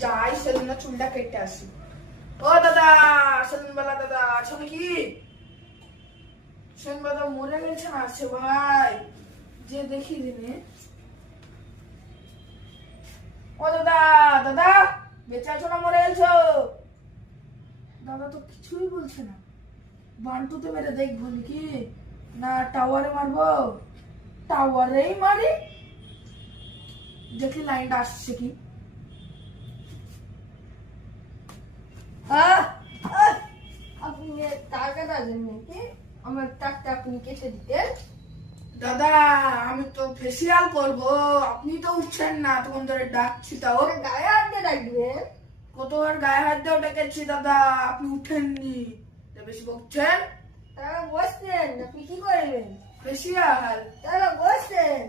যাই সেলুনে চুলটা কেটে আসি। ও দাদা, সেলুন বেলা দাদা আছো নাকি? সেলুন বেলা মরে গেছে না আছে ভাই, যে দেখি দিনে। ও দাদা, দাদা বেঁচে আছো না মরে গেছো? দাদা তো কিছুই বলছে না। বান্টুতে মেরে দেখবো নাকি না টাওয়ারে মারবো? টাওয়ারেই মারি, দেখি লাইনটা আসছে কি। আপনি টাকা দেন নাকি? আমার টাকা আপনি কেটে দিতেন। দাদা আমি তো ফেসিয়াল করব, আপনি তো উঠছেন না, তখন ধরে ডাকছি তাও। গায়ে হাত দিয়ে রাখবেন। কতবার গায়ে হাত দিয়েও ডেকেছি দাদা, আপনি উঠেননি। তা বেশি বকছেন। তারা বসছেন, আপনি কি করবেন? ফেসিয়াল তারা বসছেন।